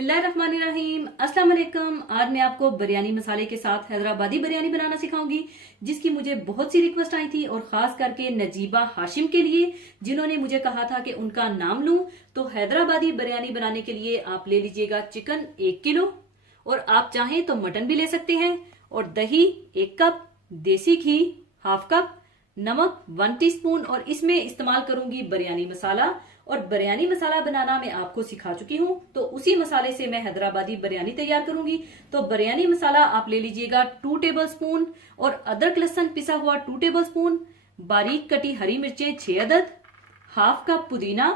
बिस्मिल्लाहिर्रहमानिर्रहीम। अस्सलाम वालेकुम। आज मैं आपको बिरयानी मसाले के साथ हैदराबादी बिरयानी बनाना सिखाऊंगी, जिसकी मुझे बहुत सी रिक्वेस्ट आई थी और खास करके नजीबा हाशिम के लिए, जिन्होंने मुझे कहा था कि उनका नाम लूं। तो हैदराबादी बिरयानी बनाने के लिए आप ले लीजिएगा चिकन 1 किलो, और आप चाहें तो मटन भी ले सकते हैं, और दही 1 कप, देसी घी 1/2 कप, नमक 1 टीस्पून, और इसमें इस्तेमाल करूंगी बिरयानी मसाला। और बिरयानी मसाला बनाना मैं आपको सिखा चुकी हूँ, तो उसी मसाले से मैं हैदराबादी बिरयानी तैयार करूंगी। तो बिरयानी मसाला आप ले लीजिएगा 2 टेबलस्पून, और अदरक लहसुन पिसा हुआ 2 टेबलस्पून, बारीक कटी हरी मिर्चें 6 अदद, 1/2 कप पुदीना,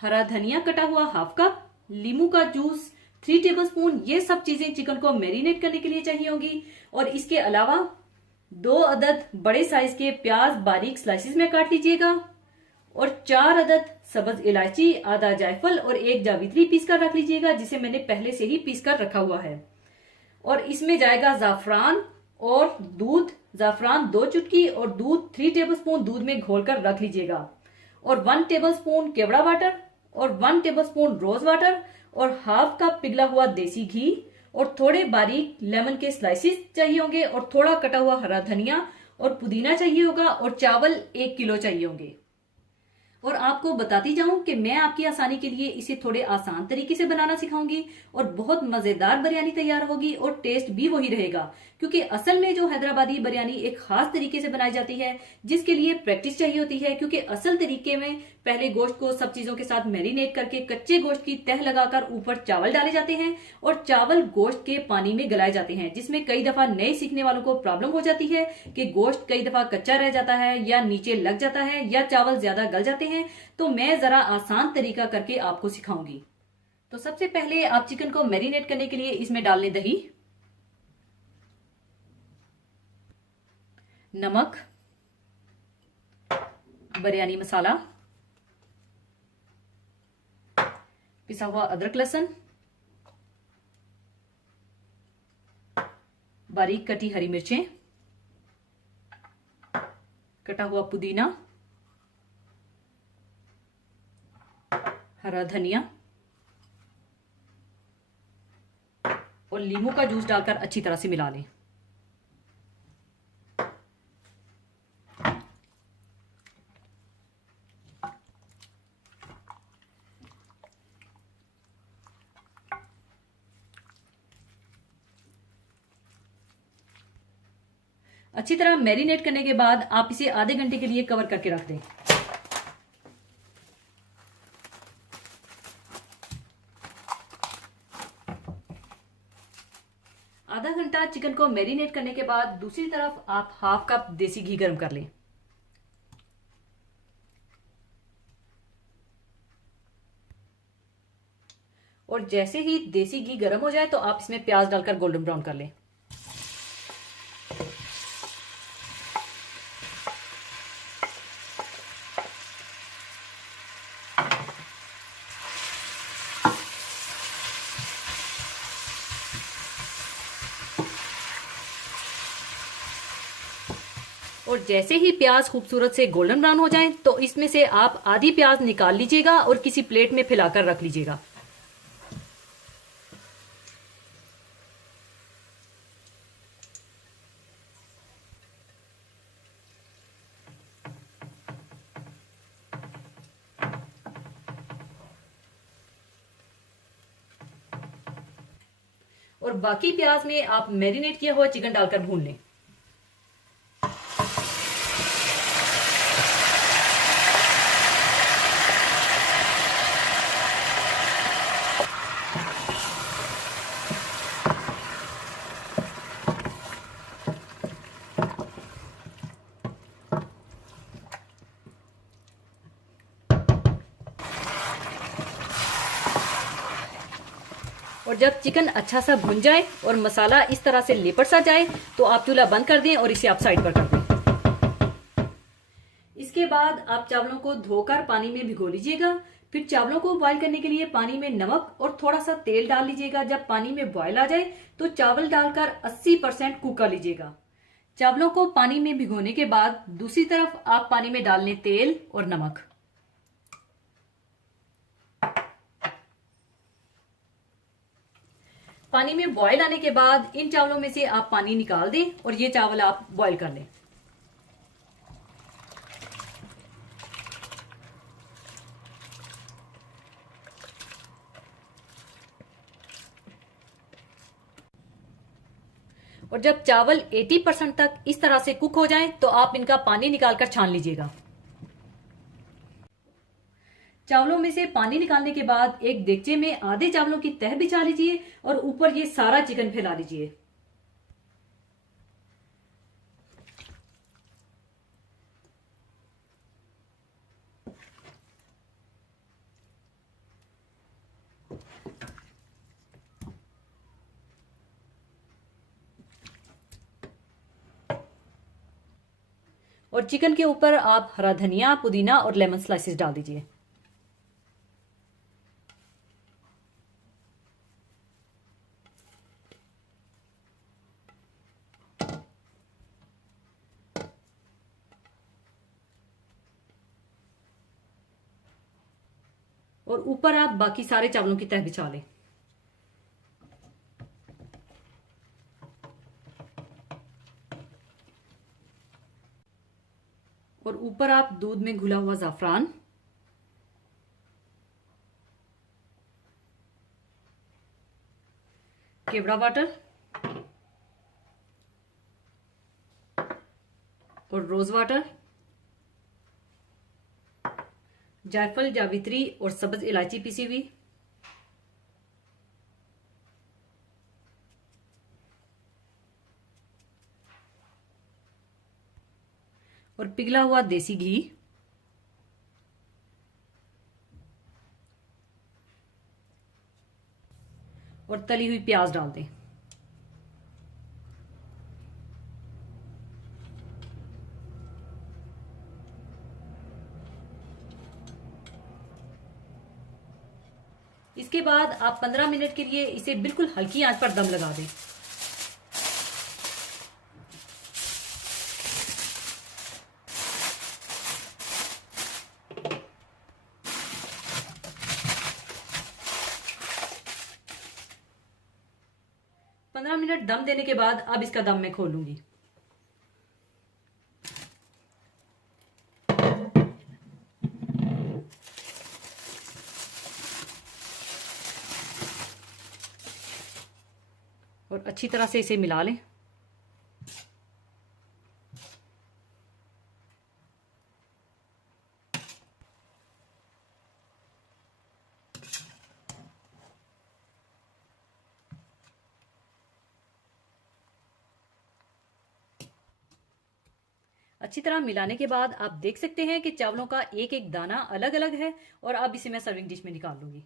हरा धनिया कटा हुआ 1/2 कप, लीमू का जूस 3 टेबलस्पून। ये सब चीजें चिकन को मैरिनेट करने के लिए चाहिए होंगी। और इसके अलावा 2 अदद बड़े साइज के प्याज बारीक स्लाइसिस में काट लीजिएगा, और 4 अदद सब्ज इलायची, आधा जायफल और 1 जावित्री पीस कर रख लीजिएगा, जिसे मैंने पहले से ही पीस कर रखा हुआ है। और इसमें जाएगा जाफरान और दूध। जाफरान 2 चुटकी और दूध 3 टेबलस्पून दूध में घोलकर रख लीजिएगा, और 1 टेबलस्पून केवड़ा वाटर, और 1 टेबलस्पून रोज वाटर, और 1/2 कप पिघला हुआ देसी घी, और थोड़े बारीक लेमन के स्लाइसिस चाहिए होंगे, और थोड़ा कटा हुआ हरा धनिया और पुदीना चाहिए होगा, और चावल 1 किलो चाहिए होंगे। और आपको बताती जाऊं कि मैं आपकी आसानी के लिए इसे थोड़े आसान तरीके से बनाना सिखाऊंगी, और बहुत मजेदार बिरयानी तैयार होगी, और टेस्ट भी वही रहेगा। क्योंकि असल में जो हैदराबादी बिरयानी एक खास तरीके से बनाई जाती है, जिसके लिए प्रैक्टिस चाहिए होती है। क्योंकि असल तरीके में पहले गोश्त को सब चीजों के साथ मैरिनेट करके कच्चे गोश्त की तह लगाकर ऊपर चावल डाले जाते हैं, और चावल गोश्त के पानी में गलाए जाते हैं, जिसमें कई दफा नए सीखने वालों को प्रॉब्लम हो जाती है कि गोश्त कई दफा कच्चा रह जाता है, या नीचे लग जाता है, या चावल ज्यादा गल जाते हैं। तो मैं जरा आसान तरीका करके आपको सिखाऊंगी। तो सबसे पहले आप चिकन को मैरिनेट करने के लिए इसमें डाल लें दही, नमक, बिरयानी मसाला, पिसा हुआ अदरक लहसुन, बारीक कटी हरी मिर्चें, कटा हुआ पुदीना, हरा धनिया, और लीमू का जूस डालकर अच्छी तरह से मिला लें। अच्छी तरह मैरिनेट करने के बाद आप इसे आधे घंटे के लिए कवर करके रख दें। आधा घंटा चिकन को मैरिनेट करने के बाद दूसरी तरफ आप 1/2 कप देसी घी गर्म कर लें। और जैसे ही देसी घी गर्म हो जाए तो आप इसमें प्याज डालकर गोल्डन ब्राउन कर लें। और जैसे ही प्याज खूबसूरत से गोल्डन ब्राउन हो जाए तो इसमें से आप आधी प्याज निकाल लीजिएगा और किसी प्लेट में फैलाकर रख लीजिएगा। और बाकी प्याज में आप मैरिनेट किया हुआ चिकन डालकर भून लें। और जब चिकन अच्छा सा भुन जाए और मसाला इस तरह से लेपट सा जाए तो आप चूल्हा बंद कर दें और इसे आप साइड पर कर दें। इसके बाद आप चावलों को धोकर पानी में भिगो लीजिएगा। फिर चावलों को बॉईल करने के लिए पानी में नमक और थोड़ा सा तेल डाल लीजिएगा। जब पानी में बॉईल आ जाए तो चावल डालकर 80% कुक कर लीजिएगा। चावलों को पानी में भिगोने के बाद दूसरी तरफ आप पानी में डाल लें तेल और नमक। पानी में बॉयल आने के बाद इन चावलों में से आप पानी निकाल दें और ये चावल आप बॉयल कर लें। और जब चावल 80% तक इस तरह से कुक हो जाएं तो आप इनका पानी निकालकर छान लीजिएगा। चावलों में से पानी निकालने के बाद एक देगचे में आधे चावलों की तह बिछा लीजिए और ऊपर ये सारा चिकन फैला लीजिए। और चिकन के ऊपर आप हरा धनिया, पुदीना और लेमन स्लाइसेस डाल दीजिए। और ऊपर आप बाकी सारे चावलों की तह बिछा लें। और ऊपर आप दूध में घुला हुआ ज़ाफ़रान, केवड़ा वाटर और रोज वाटर, जायफल, जावित्री और सब्ज इलायची पीसी हुई, और पिघला हुआ देसी घी, और तली हुई प्याज डाल दें। इसके बाद आप 15 मिनट के लिए इसे बिल्कुल हल्की आंच पर दम लगा दें। पंद्रह मिनट दम देने के बाद अब इसका दम मैं खोलूंगी। और अच्छी तरह से इसे मिला लें। अच्छी तरह मिलाने के बाद आप देख सकते हैं कि चावलों का एक एक दाना अलग अलग है। और अब इसे मैं सर्विंग डिश में निकाल लूंगी।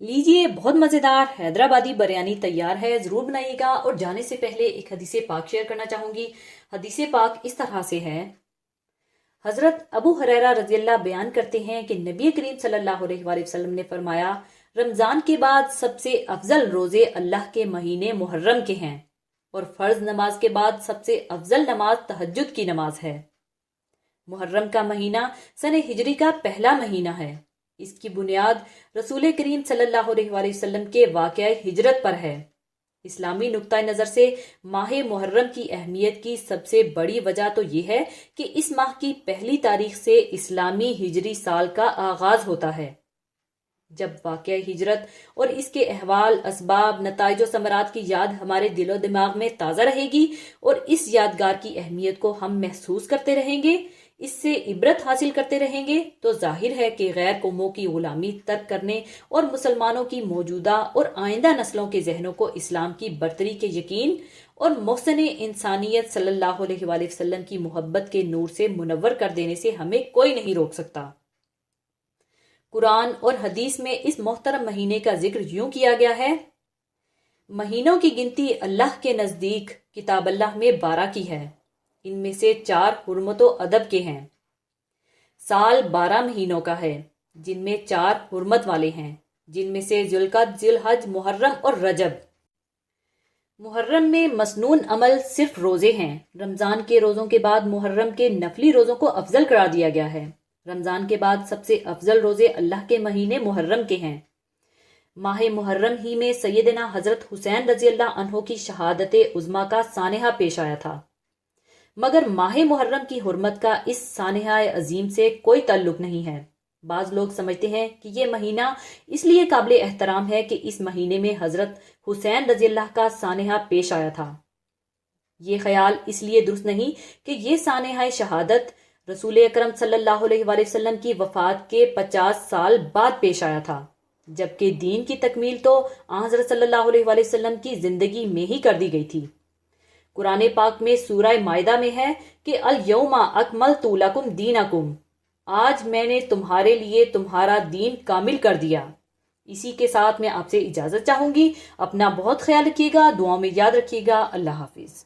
लीजिए, बहुत मजेदार हैदराबादी बिरयानी तैयार है। जरूर बनाइएगा। और जाने से पहले एक हदीसे पाक शेयर करना चाहूंगी। हदीसे पाक इस तरह से है। हजरत अबू हुरैरा रज़ियल्लाहु बयान करते हैं कि नबी करीम सल्लल्लाहु अलैहि वसल्लम ने फरमाया, रमजान के बाद सबसे अफजल रोजे अल्लाह के महीने मुहर्रम के हैं और फर्ज नमाज के बाद सबसे अफजल नमाज तहज्जुद की नमाज है। मुहर्रम का महीना सन हिजरी का पहला महीना है। इसकी बुनियाद रसूल करीम सल्लल्लाहु अलैहि वसल्लम के वाक़या हिजरत पर है। इस्लामी नुक्ता नज़र से माह मुहर्रम की अहमियत की सबसे बड़ी वजह तो यह है कि इस माह की पहली तारीख से इस्लामी हिजरी साल का आगाज होता है, जब वाक़या हिजरत और इसके अहवाल, असबाब, नताइज और समरात की याद हमारे दिलो दिमाग में ताज़ा रहेगी और इस यादगार की अहमियत को हम महसूस करते रहेंगे, इससे इबरत हासिल करते रहेंगे, तो जाहिर है कि गैर कौमों की गुलामी तर्क करने और मुसलमानों की मौजूदा और आइंदा नस्लों के जहनों को इस्लाम की बरतरी के यकीन और मोहसिन इंसानियत सल्लल्लाहु अलैहि वसल्लम की मोहब्बत के नूर से मुनव्वर कर देने से हमें कोई नहीं रोक सकता। कुरान और हदीस में इस मोहतरम महीने का जिक्र यूं किया गया है, महीनों की गिनती अल्लाह के नजदीक किताब अल्लाह में 12 की है। इनमें से 4 हुर्मत अदब के हैं। साल 12 महीनों का है, जिनमें 4 हुर्मत वाले हैं, जिनमें से जुल्कद, जिलहज, मुहर्रम और रजब। मुहर्रम में मसनून अमल सिर्फ रोजे हैं। रमजान के रोजों के बाद मुहर्रम के नफली रोजों को अफजल करार दिया गया है। रमजान के बाद सबसे अफजल रोजे अल्लाह के महीने मुहर्रम के हैं। माह मुहर्रम ही में सैयदना हजरत हुसैन रजी अल्लाह अन्हो की शहादत उज़्मा का सानहा पेश आया था। मगर माह मुहर्रम की हुर्मत का इस सानहा अजीम से कोई ताल्लुक नहीं है। बाज लोग समझते हैं कि यह महीना इसलिए काबिल एहतराम है कि इस महीने में हजरत हुसैन रजी अल्लाह का सानहा पेश आया था। ये ख्याल इसलिए दुरुस्त नहीं कि यह सानहा शहादत रसूल अकरम सल्लल्लाहु अलैहि वसल्लम की वफात के 50 साल बाद पेश आया था, जबकि दीन की तकमील तो हजरत सल्लल्लाहु अलैहि वसल्लम की जिंदगी में ही कर दी गई थी। कुरान पाक में सूरह माइदा में है कि अल यौमा अकमलतु लकुम दीनकुम, आज मैंने तुम्हारे लिए तुम्हारा दीन कामिल कर दिया। इसी के साथ मैं आपसे इजाजत चाहूंगी। अपना बहुत ख्याल रखिएगा, दुआओं में याद रखिएगा। अल्लाह हाफिज।